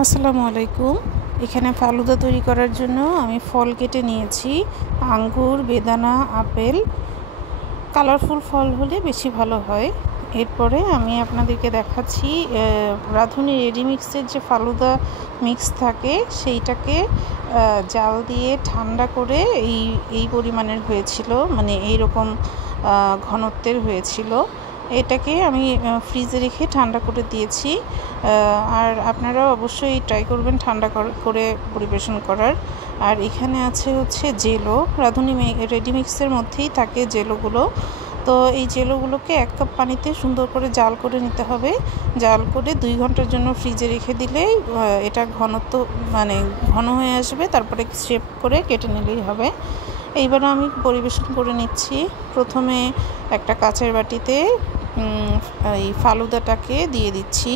আসসালামু আলাইকুম। এখানে ফালুদা তৈরি করার জন্য আমি ফল কেটে নিয়েছি। আঙ্গুর, বেদানা, আপেল। কালারফুল ফল হলে বেশি ভালো হয়। এরপরে আমি আপনাদেরকে দেখাচ্ছি রাঁধুনি রেডিমিক্সের যে ফালুদা মিক্স থাকে সেইটাকে জাল দিয়ে ঠান্ডা করে এই পরিমাণের হয়েছিল, মানে এইরকম ঘনত্বের হয়েছিল। এটাকে আমি ফ্রিজে রেখে ঠান্ডা করে দিয়েছি। আর আপনারাও অবশ্যই ট্রাই করবেন ঠান্ডা করে পরিবেশন করার। আর এখানে আছে হচ্ছে জেলো। রাঁধুনি রেডিমিক্সের মধ্যেই থাকে জেলোগুলো। তো এই জেলোগুলোকে 1 কাপ পানিতে সুন্দর করে জাল করে নিতে হবে। জাল করে 2 ঘন্টার জন্য ফ্রিজে রেখে দিলেই এটা ঘনত্ব মানে ঘন হয়ে আসবে। তারপরে শেপ করে কেটে নিলেই হবে। এইবার আমি পরিবেশন করে নিচ্ছি। প্রথমে একটা কাচের বাটিতে এই ফালুদাটাকে দিয়ে দিচ্ছি।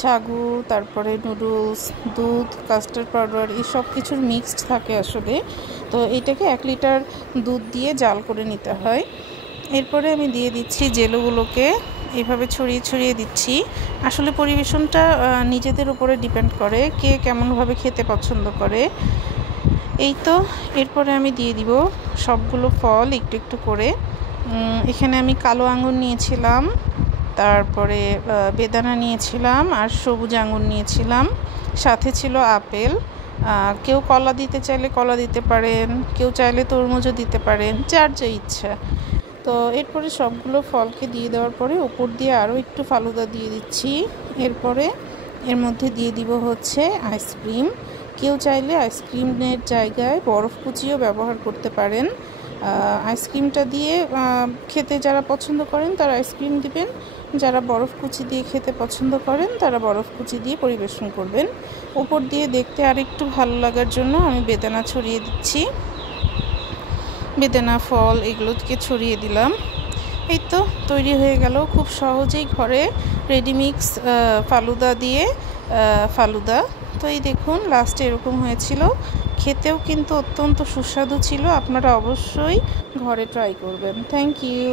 সাগু, তারপরে নুডলস, দুধ, কাস্টার্ড পাউডার, এই সব কিছুর মিক্সড থাকে আসলে। তো এটাকে 1 লিটার দুধ দিয়ে জাল করে নিতে হয়। এরপরে আমি দিয়ে দিচ্ছি জেলোগুলোকে, এইভাবে ছড়িয়ে ছড়িয়ে দিচ্ছি। আসলে পরিবেশনটা নিজেদের উপরে ডিপেন্ড করে, কে কেমনভাবে খেতে পছন্দ করে। এই তো, এরপরে আমি দিয়ে দিব সবগুলো ফল একটু একটু করে। এখানে আমি কালো আঙুর নিয়েছিলাম, তারপরে বেদানা নিয়েছিলাম, আর সবুজ আঙুর নিয়েছিলাম। সাথে ছিল আপেল। কেউ কলা দিতে চাইলে কলা দিতে পারেন, কেউ চাইলে তরমুজও দিতে পারেন, যার যা ইচ্ছা। তো এরপরে সবগুলো ফলকে দিয়ে দেওয়ার পরে উপর দিয়ে আরও একটু ফালুদা দিয়ে দিচ্ছি। এরপরে এর মধ্যে দিয়ে দিব হচ্ছে আইসক্রিম। কেউ চাইলে আইসক্রিমের জায়গায় বরফ কুচিও ব্যবহার করতে পারেন। আইসক্রিমটা দিয়ে খেতে যারা পছন্দ করেন তারা আইসক্রিম দিবেন, যারা বরফ কুচি দিয়ে খেতে পছন্দ করেন তারা বরফ কুচি দিয়ে পরিবেশন করবেন। উপর দিয়ে দেখতে আরেকটু ভালো লাগার জন্য আমি বেদানা ছড়িয়ে দিচ্ছি। বেদানা, ফল এগুলোকে ছড়িয়ে দিলাম। এই তো তৈরি হয়ে গেল খুব সহজেই ঘরে রেডিমিক্স ফালুদা দিয়ে ফালুদা। তো এই দেখুন লাস্টে এরকম হয়েছিল। খেতেও কিন্তু অত্যন্ত সুস্বাদু ছিল। আপনারা অবশ্যই ঘরে ট্রাই করবেন। Thank you.